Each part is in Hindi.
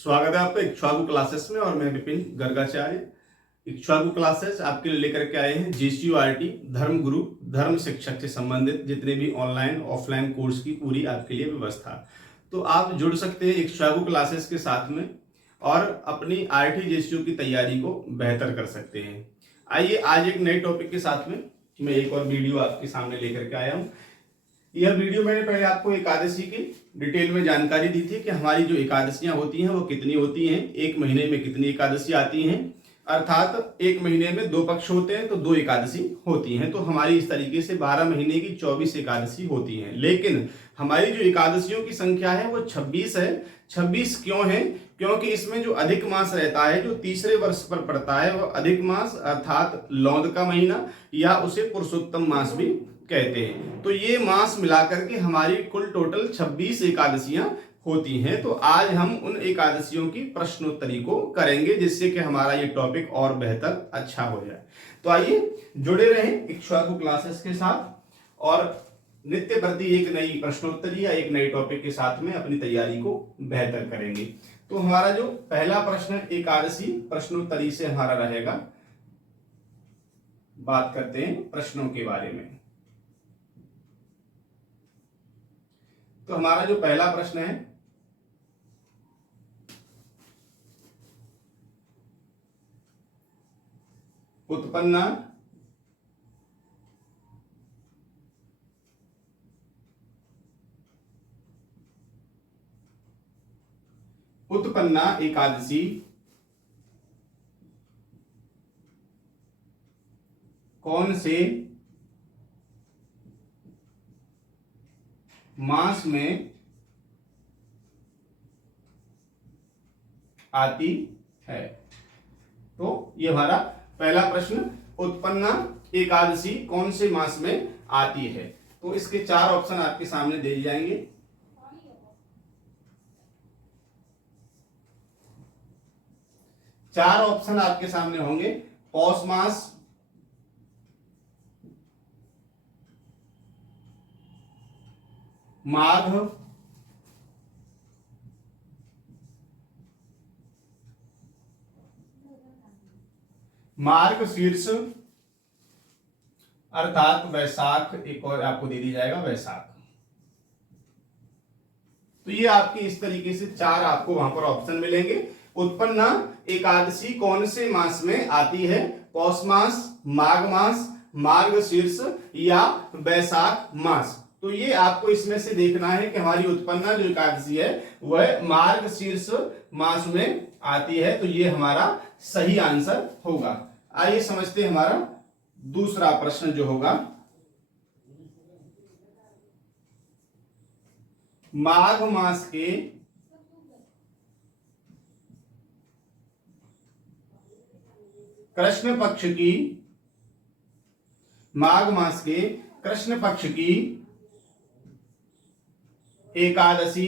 स्वागत है आपका इक्ष्वाकु क्लासेस में। और मैं विपिन गर्गाचार्य इक्ष्वाकु क्लासेस आपके लिए लेकर के आए हैं JCURT धर्म गुरु धर्म शिक्षक से संबंधित जितने भी ऑनलाइन ऑफलाइन कोर्स की पूरी आपके लिए व्यवस्था। तो आप जुड़ सकते हैं इक्ष्वाकु क्लासेस के साथ में और अपनी RT JCU की तैयारी को बेहतर कर सकते हैं। आइए आज एक नए टॉपिक के साथ में मैं एक और वीडियो आपके सामने लेकर के आया हूँ। यह वीडियो मैंने पहले आपको एकादशी की डिटेल में जानकारी दी थी कि हमारी जो एकादशियां होती हैं वो कितनी होती हैं, एक महीने में कितनी एकादशी आती हैं, अर्थात एक महीने में 2 पक्ष होते हैं तो 2 एकादशी होती हैं। तो हमारी इस तरीके से 12 महीने की 24 एकादशी होती हैं। लेकिन हमारी जो एकादशियों की संख्या है वो 26 है। 26 क्यों है? क्योंकि इसमें जो अधिक मास रहता है जो तीसरे वर्ष पर पड़ता है वो अधिक मास अर्थात लौंद का महीना या उसे पुरुषोत्तम मास भी कहते हैं। तो ये मास मिलाकर के हमारी कुल टोटल 26 एकादशियां होती हैं। तो आज हम उन एकादशियों की प्रश्नोत्तरी को करेंगे जिससे कि हमारा ये टॉपिक और बेहतर अच्छा हो जाए। तो आइए जुड़े रहें इक्ष्वाकु क्लासेस के साथ और नित्य प्रति एक नई प्रश्नोत्तरी या एक नए टॉपिक के साथ में अपनी तैयारी को बेहतर करेंगे। तो हमारा जो पहला प्रश्न एकादशी प्रश्नोत्तरी से हमारा रहेगा, बात करते हैं प्रश्नों के बारे में। तो हमारा जो पहला प्रश्न है, उत्पन्ना एकादशी कौन से मास में आती है? तो ये हमारा पहला प्रश्न, उत्पन्ना एकादशी कौन से मास में आती है। तो इसके 4 ऑप्शन आपके सामने दे दिए जाएंगे। चार ऑप्शन आपके सामने होंगे। पौष मास, माघ, मार्गशीर्ष अर्थात वैशाख, एक और आपको दे दी जाएगा वैशाख। तो ये आपकी इस तरीके से 4 आपको वहां पर ऑप्शन मिलेंगे। उत्पन्ना एकादशी कौन से मास में आती है? पौष मास, माघ मास, मार्गशीर्ष या वैशाख मास। तो ये आपको इसमें से देखना है कि हमारी उत्पन्ना जो एकादशी है वह मार्गशीर्ष मास में आती है। तो ये हमारा सही आंसर होगा। आइए समझते हैं हमारा दूसरा प्रश्न जो होगा, माघ मास के कृष्ण पक्ष की, माघ मास के कृष्ण पक्ष की एकादशी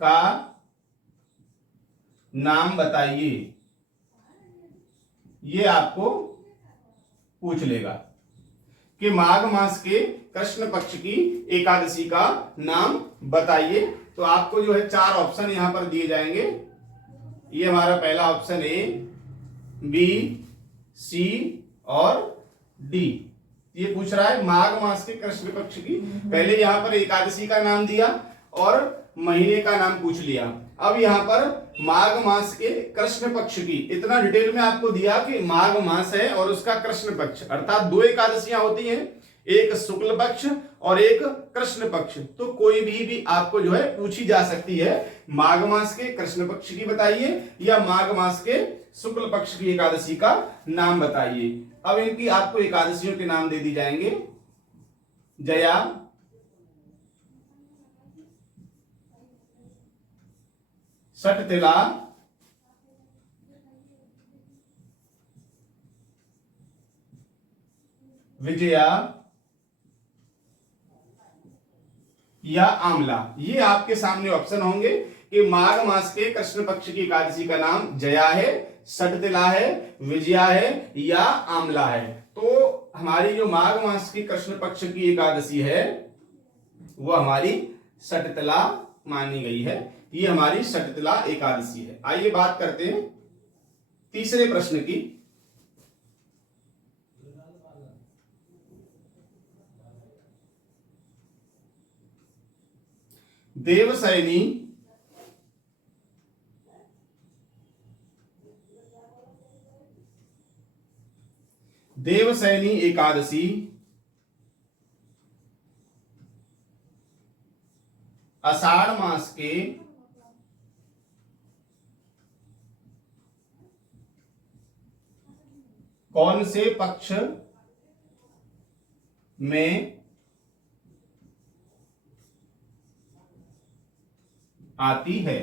का नाम बताइए। ये आपको पूछ लेगा कि माघ मास के कृष्ण पक्ष की एकादशी का नाम बताइए। तो आपको जो है 4 ऑप्शन यहां पर दिए जाएंगे। ये हमारा पहला ऑप्शन A, B, C और D। ये पूछ रहा है माघ मास के कृष्ण पक्ष की, पहले यहां पर एकादशी का नाम दिया और महीने का नाम पूछ लिया। अब यहां पर माघ मास के कृष्ण पक्ष की, इतना डिटेल में आपको दिया कि माघ मास है और उसका कृष्ण पक्ष अर्थात 2 एकादशियां होती हैं, एक शुक्ल पक्ष और एक कृष्ण पक्ष। तो कोई भी आपको जो है पूछी जा सकती है, माघ मास के कृष्ण पक्ष की बताइए या माघ मास के शुक्ल पक्ष की एकादशी का नाम बताइए। अब इनकी आपको एकादशियों के नाम दे दी जाएंगे, जया, सटतिला, विजया या आमला। ये आपके सामने ऑप्शन होंगे कि माघ मास के कृष्ण पक्ष की एकादशी का नाम जया है, सटतिला है, विजया है या आमला है। तो हमारी जो माघ मास की कृष्ण पक्ष की एकादशी है वह हमारी सटतिला मानी गई है। ये हमारी षटतिला एकादशी है। आइए बात करते हैं तीसरे प्रश्न की। देवशयनी देवशयनी एकादशी आषाढ़ मास के कौन से पक्ष में आती है?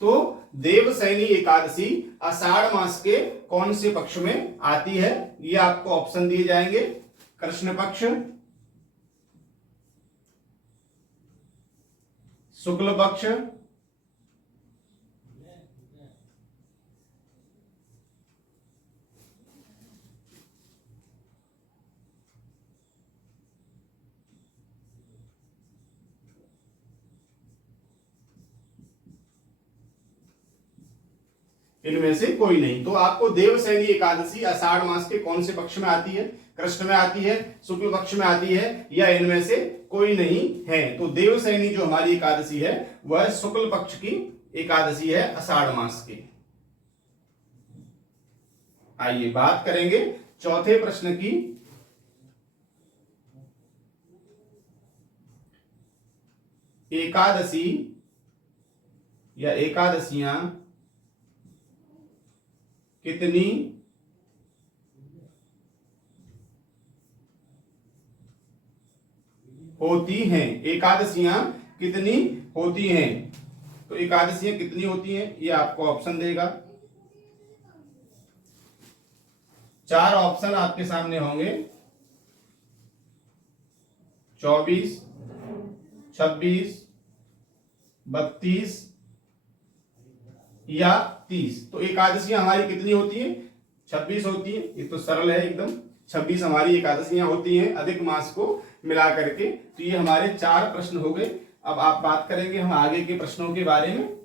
तो देवशयनी एकादशी आषाढ़ मास के कौन से पक्ष में आती है? ये आपको ऑप्शन दिए जाएंगे। कृष्ण पक्ष, शुक्ल पक्ष, इनमें से कोई नहीं। तो आपको देवशयनी एकादशी आषाढ़ मास के कौन से पक्ष में आती है? कृष्ण में आती है, शुक्ल पक्ष में आती है, या इनमें से कोई नहीं है? तो देवशयनी जो हमारी एकादशी है वह शुक्ल पक्ष की एकादशी है आषाढ़ मास की। आइए बात करेंगे चौथे प्रश्न की। एकादशी या एकादशियां कितनी होती हैं? एकादशियां कितनी होती हैं? तो एकादशियां कितनी होती हैं ये आपको ऑप्शन देगा। 4 ऑप्शन आपके सामने होंगे, 24, 26, 32 या 30। तो एकादशियां हमारी कितनी होती है? 26 होती है। ये तो सरल है एकदम। 26 हमारी एकादशियां होती हैं अधिक मास को मिला करके। तो ये हमारे 4 प्रश्न हो गए। अब आप बात करेंगे हम आगे के प्रश्नों के बारे में।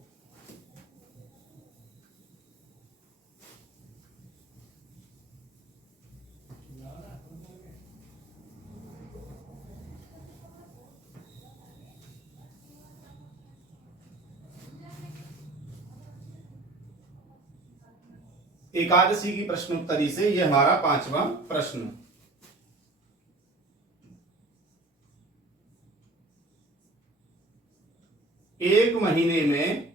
एकादशी की प्रश्नोत्तरी से यह हमारा 5वां प्रश्न। एक महीने में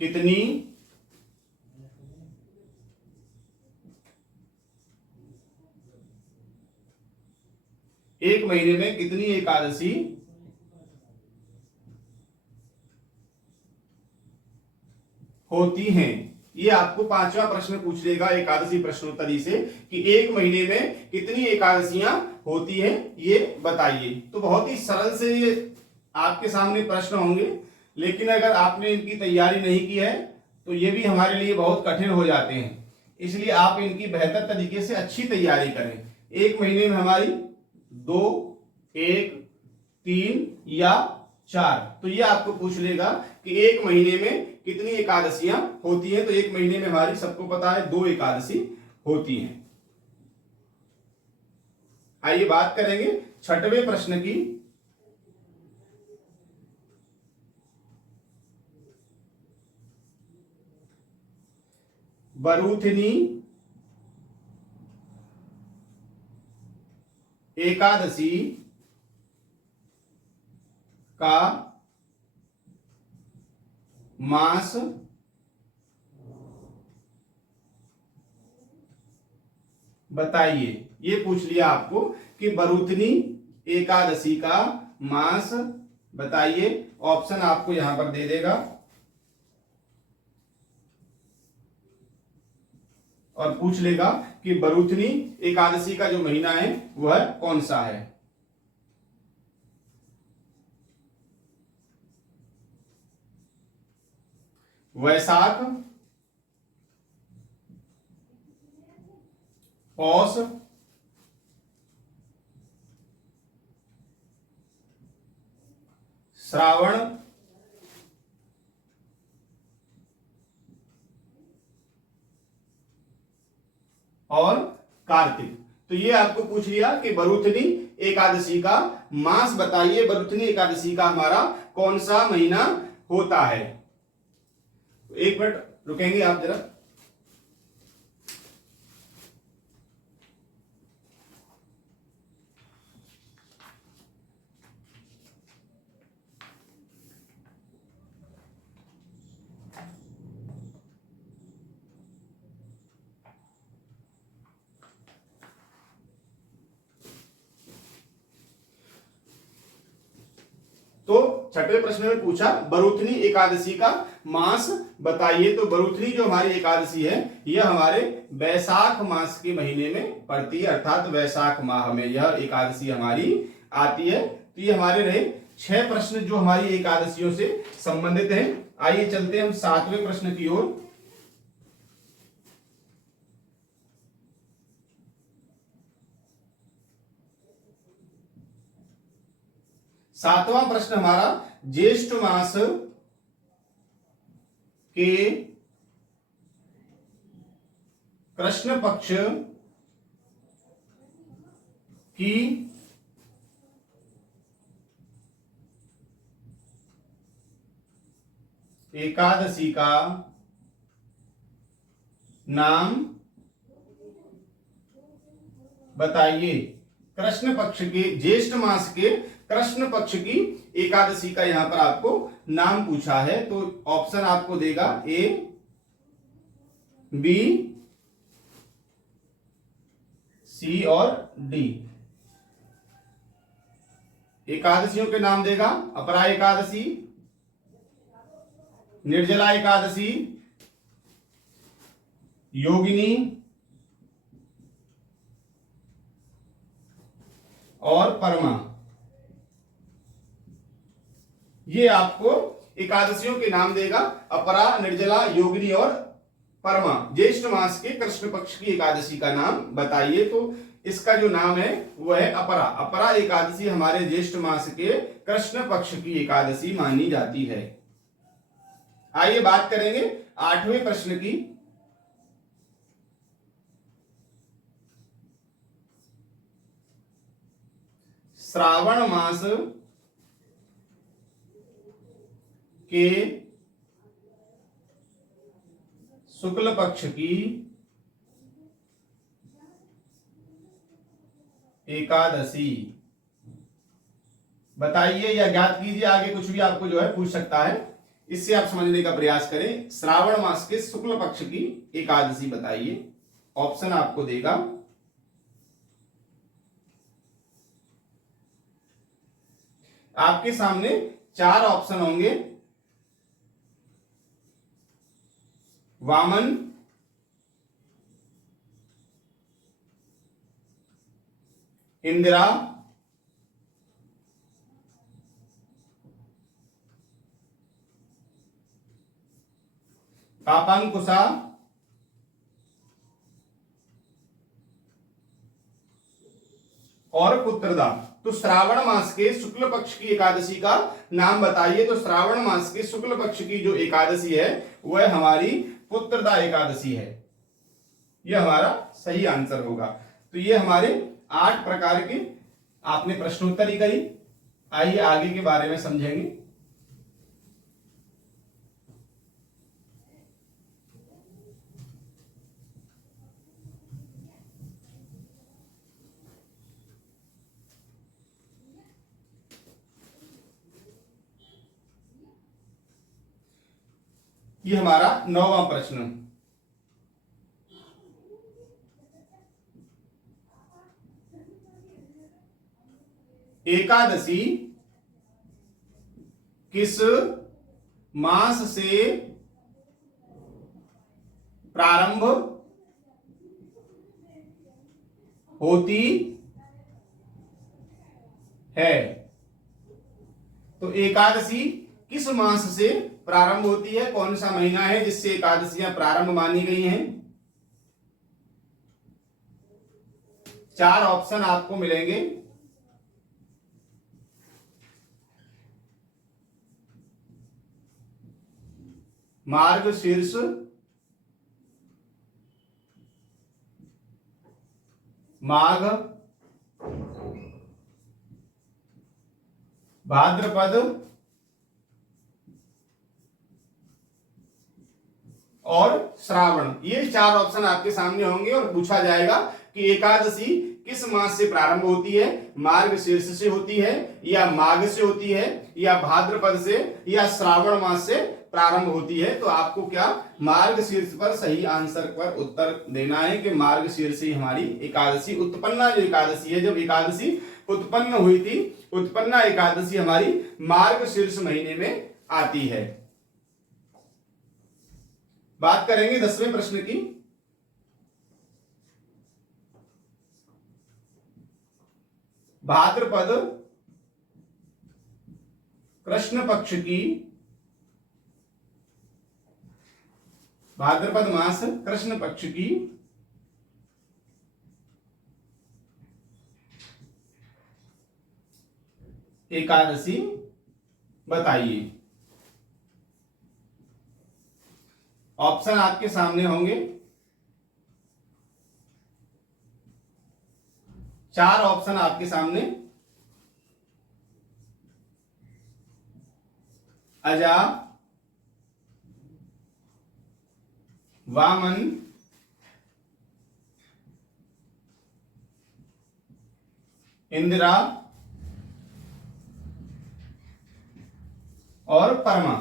कितनी एकादशी होती हैं? ये आपको 5वां प्रश्न पूछ लेगा एकादशी प्रश्नोत्तरी से कि एक महीने में कितनी एकादशियां होती हैं, ये बताइए। तो बहुत ही सरल से ये आपके सामने प्रश्न होंगे, लेकिन अगर आपने इनकी तैयारी नहीं की है तो ये भी हमारे लिए बहुत कठिन हो जाते हैं। इसलिए आप इनकी बेहतर तरीके से अच्छी तैयारी करें। एक महीने में हमारी 2, 1, 3 या 4, तो ये आपको पूछ लेगा कि एक महीने में कितनी एकादशियां होती हैं। तो एक महीने में हमारी सबको पता है 2 एकादशी होती हैं। आइए बात करेंगे 6वें प्रश्न की। बरूथनी एकादशी का मास बताइए। ये पूछ लिया आपको कि बरूथनी एकादशी का मास बताइए। ऑप्शन आपको यहां पर दे देगा और पूछ लेगा कि बरूथनी एकादशी का जो महीना है वह कौन सा है। वैशाख, पौष, श्रावण और कार्तिक। तो ये आपको पूछ लिया कि बरूथनी एकादशी का मास बताइए, बरूथनी एकादशी का हमारा कौन सा महीना होता है। एक मिनट रुकेंगे आप जरा। तो छठवें प्रश्न में पूछा बरूथनी एकादशी का मास बताइए। तो बरूथनी जो हमारी एकादशी है यह हमारे वैशाख मास के महीने में पड़ती है, अर्थात वैशाख माह में यह एकादशी हमारी आती है। तो ये हमारे रहे 6 प्रश्न जो हमारी एकादशियों से संबंधित हैं। आइए चलते हैं हम 7वें प्रश्न की ओर। 7वां प्रश्न हमारा ज्येष्ठ मास के कृष्ण पक्ष की एकादशी का नाम बताइए। कृष्ण पक्ष के ज्येष्ठ मास के कृष्ण पक्ष की एकादशी का यहां पर आपको नाम पूछा है। तो ऑप्शन आपको देगा ए, बी, सी और डी। एकादशियों के नाम देगा अपरा एकादशी, निर्जला एकादशी, योगिनी और परमा। ये आपको एकादशियों के नाम देगा अपरा, निर्जला, योगिनी और परमा। ज्येष्ठ मास के कृष्ण पक्ष की एकादशी का नाम बताइए। तो इसका जो नाम है वो है अपरा। अपरा एकादशी हमारे ज्येष्ठ मास के कृष्ण पक्ष की एकादशी मानी जाती है। आइए बात करेंगे 8वें प्रश्न की। श्रावण मास के शुक्ल पक्ष की एकादशी बताइए या ज्ञात कीजिए। आगे कुछ भी आपको जो है पूछ सकता है, इससे आप समझने का प्रयास करें। श्रावण मास के शुक्ल पक्ष की एकादशी बताइए। ऑप्शन आपको देगा आपके सामने 4 ऑप्शन होंगे। वामन, इंदिरा, पापांकुशा और पुत्रदा। तो श्रावण मास के शुक्ल पक्ष की एकादशी का नाम बताइए। तो श्रावण मास के शुक्ल पक्ष की जो एकादशी है वह हमारी पुत्रदा एकादशी है। यह हमारा सही आंसर होगा। तो ये हमारे 8 प्रकार के आपने प्रश्नोत्तरी करी। आइए आगे के बारे में समझेंगे। ये हमारा 9वां प्रश्न। एकादशी किस मास से प्रारंभ होती है। तो एकादशी किस मास से प्रारंभ होती है, कौन सा महीना है जिससे एकादशियां प्रारंभ मानी गई हैं। 4 ऑप्शन आपको मिलेंगे। मार्गशीर्ष, माघ, भाद्रपद और श्रावण। ये चार ऑप्शन आपके सामने होंगे और पूछा जाएगा कि एकादशी किस मास से प्रारंभ होती है, मार्गशीर्ष से होती है या माघ से होती है या भाद्रपद से या श्रावण मास से प्रारंभ होती है। तो आपको क्या मार्गशीर्ष पर सही आंसर पर उत्तर देना है कि मार्गशीर्ष से हमारी एकादशी उत्पन्ना जो एकादशी है, जब एकादशी उत्पन्न हुई थी, उत्पन्ना एकादशी हमारी मार्गशीर्ष महीने में आती है। बात करेंगे 10वें प्रश्न की। भाद्रपद कृष्ण पक्ष की, भाद्रपद मास कृष्ण पक्ष की एकादशी बताइए। ऑप्शन आपके सामने होंगे, चार ऑप्शन आपके सामने। अजा, वामन, इंदिरा और परमा।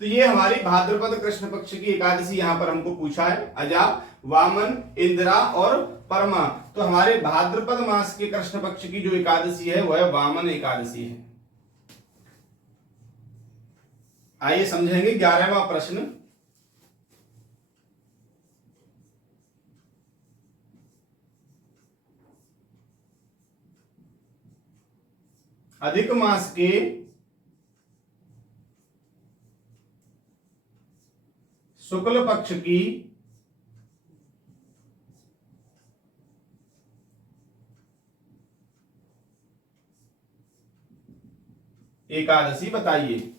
तो ये हमारी भाद्रपद कृष्ण पक्ष की एकादशी यहां पर हमको पूछा है। अजा, वामन, इंदिरा और परमा। तो हमारे भाद्रपद मास के कृष्ण पक्ष की जो एकादशी है वह वामन एकादशी है। आइए समझेंगे 11वां प्रश्न। अधिक मास के शुक्ल पक्ष की एकादशी बताइए।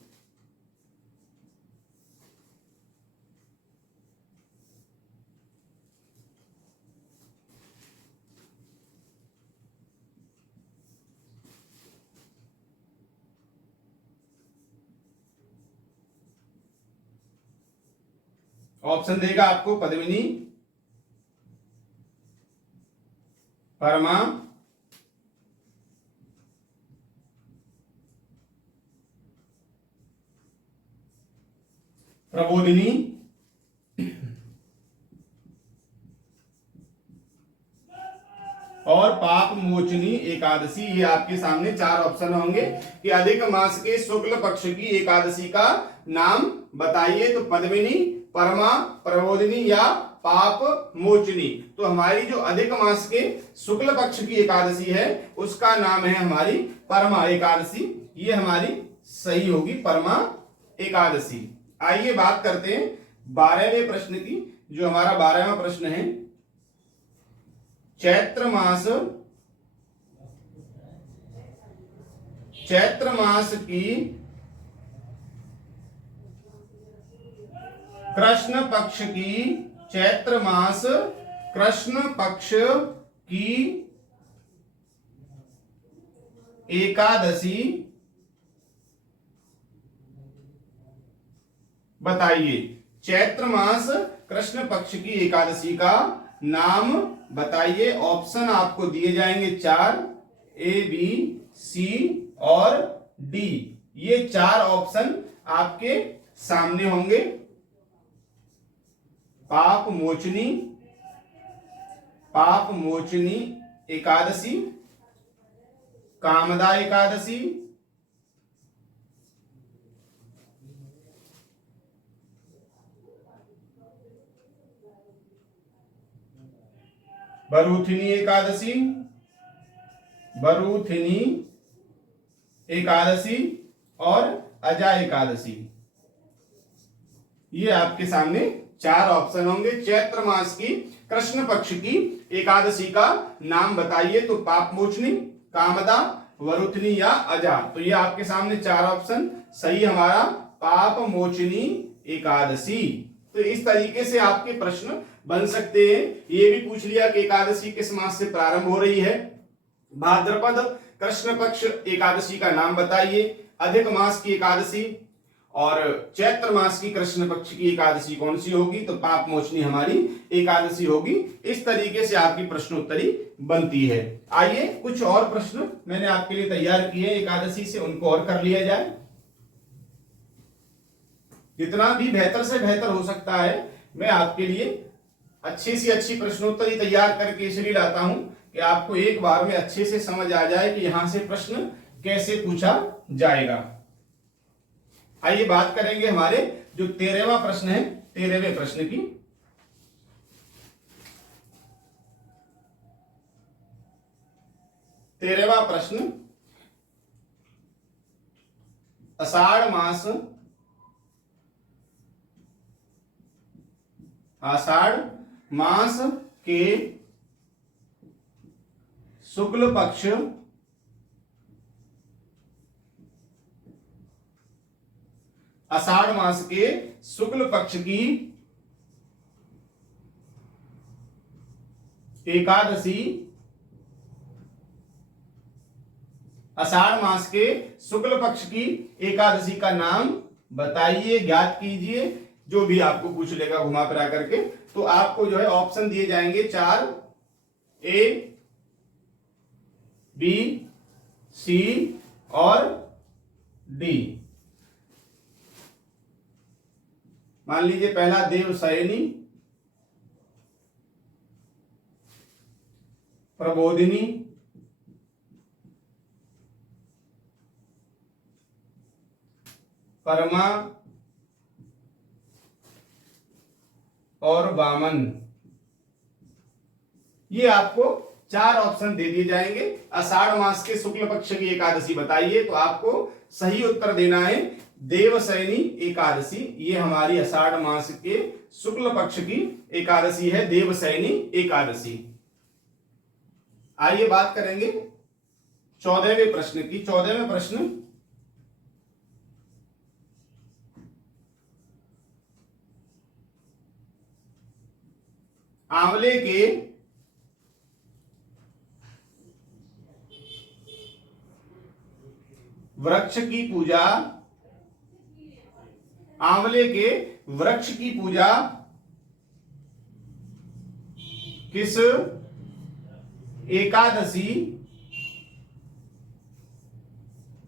ऑप्शन देगा आपको पद्मिनी, परमा, प्रबोधिनी और पाप मोचनी एकादशी। ये आपके सामने चार ऑप्शन होंगे कि अधिक मास के शुक्ल पक्ष की एकादशी का नाम बताइए। तो पद्मिनी, परमा, प्रबोधिनी या पाप मोचनी। तो हमारी जो अधिक मास के शुक्ल पक्ष की एकादशी है उसका नाम है हमारी परमा एकादशी। ये हमारी सही होगी, परमा एकादशी। आइए बात करते हैं 12वें प्रश्न की। जो हमारा 12वां प्रश्न है, चैत्र मास की कृष्ण पक्ष की, चैत्र मास कृष्ण पक्ष की एकादशी बताइए। चैत्र मास कृष्ण पक्ष की एकादशी का नाम बताइए। ऑप्शन आपको दिए जाएंगे 4, ए, बी, सी और डी। ये चार ऑप्शन आपके सामने होंगे। पाप मोचनी एकादशी, कामदा एकादशी, बरूथिनी एकादशी और अजा एकादशी। ये आपके सामने चार ऑप्शन होंगे। चैत्र मास की कृष्ण पक्ष की एकादशी का नाम बताइए। तो पापमोचनी, कामदा, वरुथनी या अजा। तो ये आपके सामने चार ऑप्शन। सही हमारा पापमोचनी एकादशी। तो इस तरीके से आपके प्रश्न बन सकते हैं। ये भी पूछ लिया कि एकादशी किस मास से प्रारंभ हो रही है, भाद्रपद कृष्ण पक्ष एकादशी का नाम बताइए, अधिक मास की एकादशी और चैत्र मास की कृष्ण पक्ष की एकादशी कौन सी होगी, तो पाप मोचनी हमारी एकादशी होगी। इस तरीके से आपकी प्रश्नोत्तरी बनती है। आइए कुछ और प्रश्न मैंने आपके लिए तैयार किए एकादशी से, उनको और कर लिया जाए। जितना भी बेहतर से बेहतर हो सकता है मैं आपके लिए अच्छी से अच्छी प्रश्नोत्तरी तैयार करके इसलिए लाता हूं कि आपको एक बार में अच्छे से समझ आ जाए कि यहां से प्रश्न कैसे पूछा जाएगा। आइए बात करेंगे हमारे जो 13वां प्रश्न है, 13वें प्रश्न की। तेरहवां प्रश्न, आषाढ़ मास के शुक्ल पक्ष आषाढ़ मास के शुक्ल पक्ष की एकादशी, आषाढ़ मास के शुक्ल पक्ष की एकादशी का नाम बताइए, ज्ञात कीजिए। जो भी आपको पूछ लेगा घुमा फिरा करके, तो आपको जो है ऑप्शन दिए जाएंगे 4, ए, बी, सी और डी। मान लीजिए पहला देवशयनी, प्रबोधिनी, परमा और वामन। ये आपको 4 ऑप्शन दे दिए जाएंगे। आषाढ़ मास के शुक्ल पक्ष की एकादशी बताइए, तो आपको सही उत्तर देना है देवशयनी एकादशी। ये हमारी आषाढ़ मास के शुक्ल पक्ष की एकादशी है, देवशयनी एकादशी। आइए बात करेंगे 14वें प्रश्न की। 14वें प्रश्न, आंवले के वृक्ष की पूजा, आंवले के वृक्ष की पूजा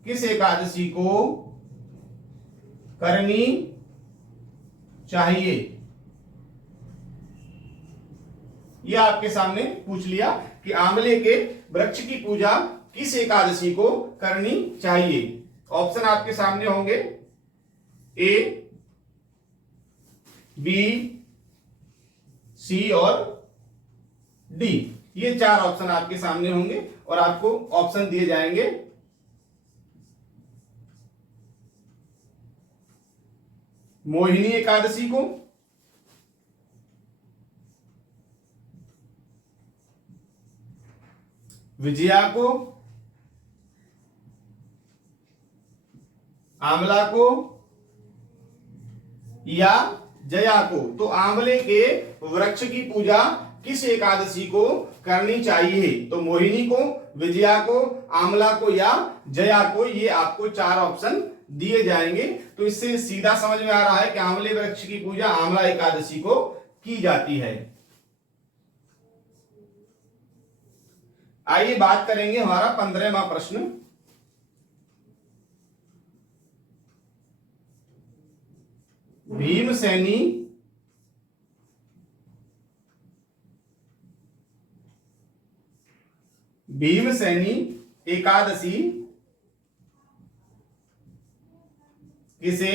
किस एकादशी को करनी चाहिए। यह आपके सामने पूछ लिया कि आंवले के वृक्ष की पूजा किस एकादशी को करनी चाहिए। ऑप्शन आपके सामने होंगे ए, बी, सी और डी। ये 4 ऑप्शन आपके सामने होंगे और आपको ऑप्शन दिए जाएंगे मोहिनी एकादशी को, विजया को, आंवला को या जया को। तो आंवले के वृक्ष की पूजा किस एकादशी को करनी चाहिए, तो मोहिनी को, विजया को, आंवला को या जया को। ये आपको 4 ऑप्शन दिए जाएंगे। तो इससे सीधा समझ में आ रहा है कि आंवले वृक्ष की पूजा आंवला एकादशी को की जाती है। आइए बात करेंगे हमारा 15वां प्रश्न, भीमसेनी एकादशी किसे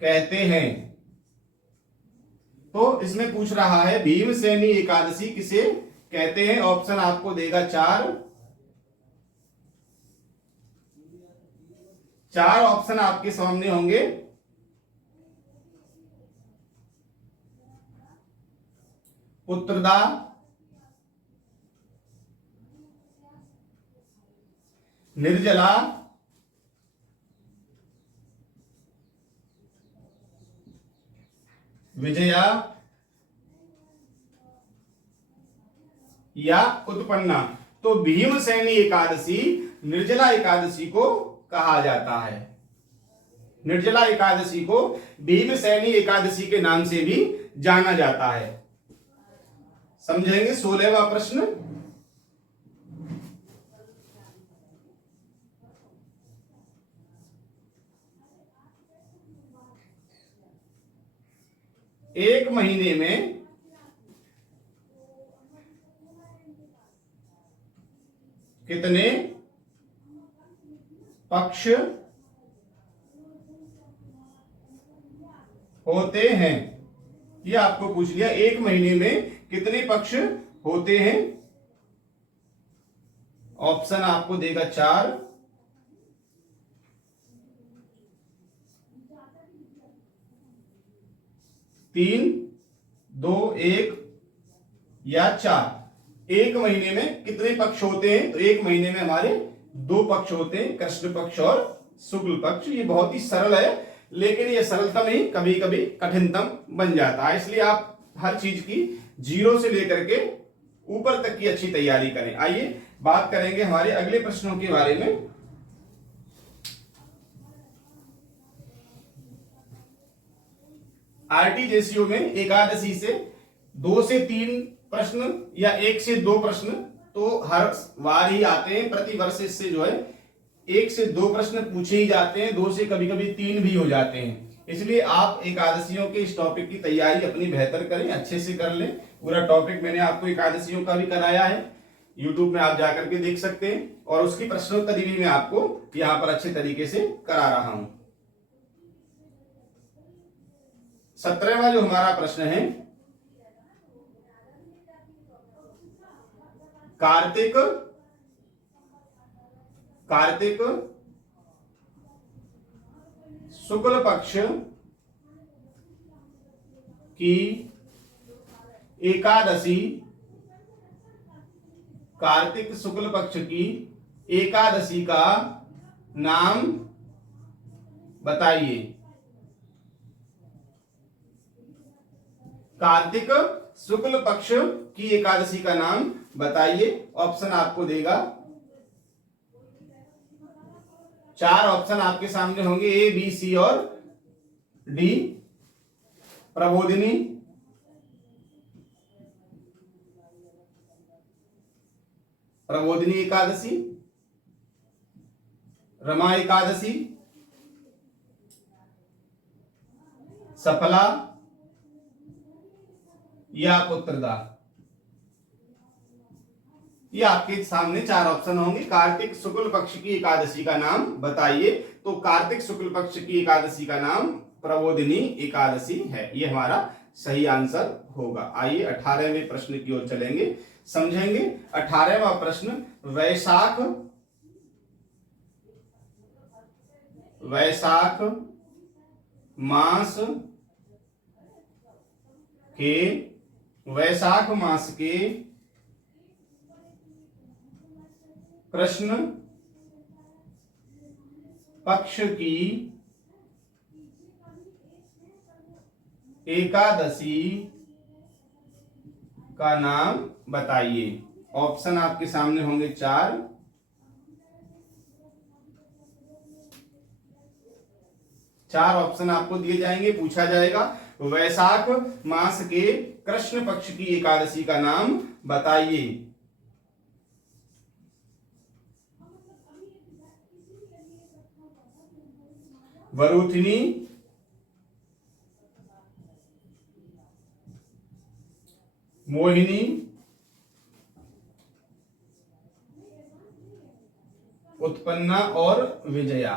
कहते हैं। तो इसमें पूछ रहा है भीमसेनी एकादशी किसे कहते हैं। ऑप्शन आपको देगा 4 ऑप्शन आपके सामने होंगे पुत्रदा, निर्जला, विजया या उत्पन्ना। तो भीमसेनी एकादशी निर्जला एकादशी को कहा जाता है। निर्जला एकादशी को भीमसेनी एकादशी के नाम से भी जाना जाता है। समझेंगे 16वां प्रश्न। एक महीने में कितने पक्ष होते हैं? ये आपको पूछ लिया, एक महीने में कितने पक्ष होते हैं? ऑप्शन आपको देगा 4, 3, 2, 1 या 4। एक महीने में कितने पक्ष होते हैं? तो एक महीने में हमारे 2 पक्ष होते हैं, कृष्ण पक्ष और शुक्ल पक्ष। ये बहुत ही सरल है, लेकिन ये सरलतम ही कभी कभी कठिनतम बन जाता है। इसलिए आप हर चीज की 0 से लेकर के ऊपर तक की अच्छी तैयारी करें। आइए बात करेंगे हमारे अगले प्रश्नों के बारे में। आरटीजेसीओ में एकादशी से 2 से 3 प्रश्न या 1 से 2 प्रश्न तो हर बार ही आते हैं। प्रति वर्ष इससे जो है 1 से 2 प्रश्न पूछे ही जाते हैं, 2 से कभी कभी 3 भी हो जाते हैं। इसलिए आप एकादशियों के इस टॉपिक की तैयारी अपनी बेहतर करें, अच्छे से कर लें। पूरा टॉपिक मैंने आपको एकादशियों का भी कराया है, यूट्यूब में आप जाकर के देख सकते हैं, और उसकी प्रश्नोत्तरी भी मैं आपको यहाँ पर अच्छे तरीके से करा रहा हूं। 17वां जो हमारा प्रश्न है, कार्तिक शुक्ल पक्ष की एकादशी, कार्तिक शुक्ल पक्ष की एकादशी का नाम बताइए। कार्तिक शुक्ल पक्ष की एकादशी का नाम बताइए। ऑप्शन आपको देगा 4 ऑप्शन आपके सामने होंगे, ए, बी, सी और डी। प्रबोधिनी, प्रबोधिनी एकादशी, रमा एकादशी, सफला या पुत्रदा। ये आपके सामने 4 ऑप्शन होंगे। कार्तिक शुक्ल पक्ष की एकादशी का नाम बताइए। तो कार्तिक शुक्ल पक्ष की एकादशी का नाम प्रबोधिनी एकादशी है, ये हमारा सही आंसर होगा। आइए 18वें प्रश्न की ओर चलेंगे, समझेंगे। 18वां प्रश्न, वैशाख मास के कृष्ण पक्ष की एकादशी का नाम बताइए। ऑप्शन आपके सामने होंगे 4, 4 ऑप्शन आपको दिए जाएंगे, पूछा जाएगा वैशाख मास के कृष्ण पक्ष की एकादशी का नाम बताइए। वरुथिनी, मोहिनी, उत्पन्ना और विजया।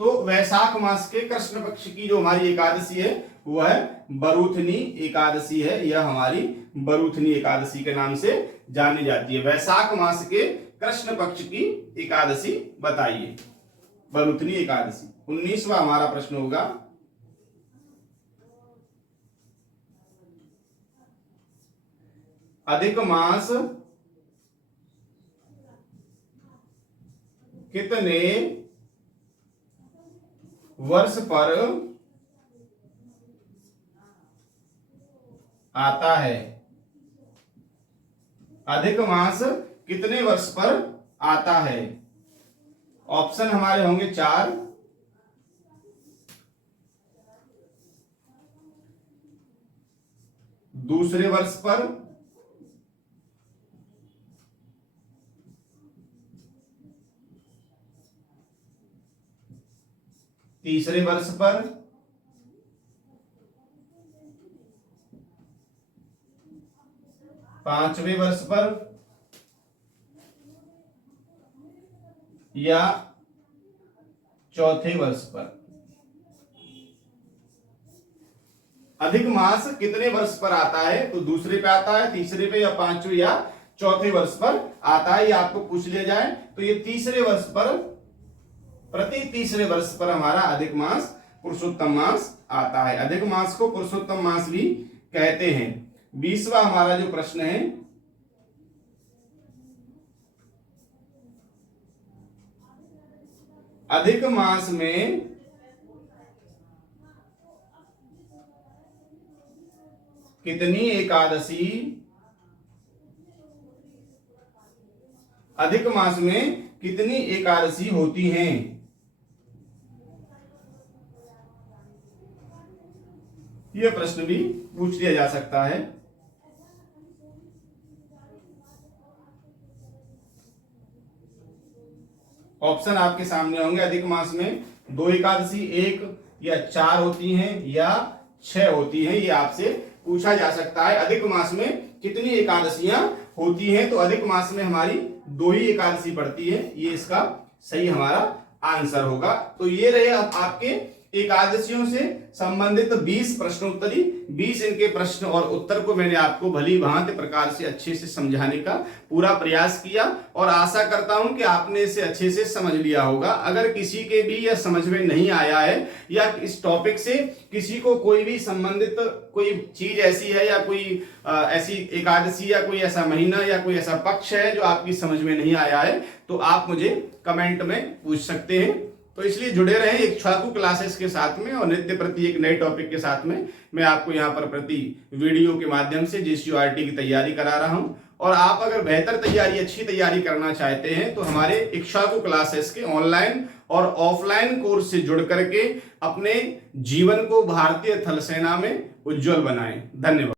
तो वैशाख मास के कृष्ण पक्ष की जो हमारी एकादशी है वह बरूथनी एकादशी है। यह हमारी बरूथनी एकादशी के नाम से जानी जाती है। वैशाख मास के कृष्ण पक्ष की एकादशी बताइए, बरूथनी एकादशी। 19वां हमारा प्रश्न होगा, अधिक मास कितने वर्ष पर आता है। अधिक मास कितने वर्ष पर आता है? ऑप्शन हमारे होंगे 4, दूसरे वर्ष पर, तीसरे वर्ष पर, पांचवें वर्ष पर, या चौथे वर्ष पर। अधिक मास कितने वर्ष पर आता है? तो दूसरे पे आता है, तीसरे पे, या पांचवें या चौथे वर्ष पर आता है। ये आपको पूछ लिया जाए तो ये तीसरे वर्ष पर, प्रति तीसरे वर्ष पर हमारा अधिक मास पुरुषोत्तम मास आता है। अधिक मास को पुरुषोत्तम मास भी कहते हैं। 20वां हमारा जो प्रश्न है, अधिक मास में कितनी एकादशी, अधिक मास में कितनी एकादशी होती हैं? यह प्रश्न भी पूछ लिया जा सकता है। ऑप्शन आपके सामने होंगे। अधिक मास में 2 एकादशी, 1 या 4 होती हैं, या 6 होती हैं। ये आपसे पूछा जा सकता है। अधिक मास में कितनी एकादशियां होती हैं? तो अधिक मास में हमारी 2 ही एकादशी पड़ती है। ये इसका सही हमारा आंसर होगा। तो ये रहे अब आपके एकादशियों से संबंधित 20 प्रश्नोत्तरी। 20 इनके प्रश्न और उत्तर को मैंने आपको भली भांति प्रकार से अच्छे से समझाने का पूरा प्रयास किया, और आशा करता हूं कि आपने इसे अच्छे से समझ लिया होगा। अगर किसी के भी यह समझ में नहीं आया है, या इस टॉपिक से किसी को कोई भी संबंधित कोई चीज ऐसी है, या कोई ऐसी एकादशी, या कोई ऐसा महीना, या कोई ऐसा पक्ष है जो आपकी समझ में नहीं आया है, तो आप मुझे कमेंट में पूछ सकते हैं। तो इसलिए जुड़े रहें इक्ष्वाकु क्लासेस के साथ में, और नित्य प्रति एक नए टॉपिक के साथ में मैं आपको यहाँ पर प्रति वीडियो के माध्यम से JCURT की तैयारी करा रहा हूँ। और आप अगर बेहतर तैयारी, अच्छी तैयारी करना चाहते हैं, तो हमारे इक्ष्वाकु क्लासेस के ऑनलाइन और ऑफलाइन कोर्स से जुड़ करके अपने जीवन को भारतीय थल सेना में उज्जवल बनाएं। धन्यवाद।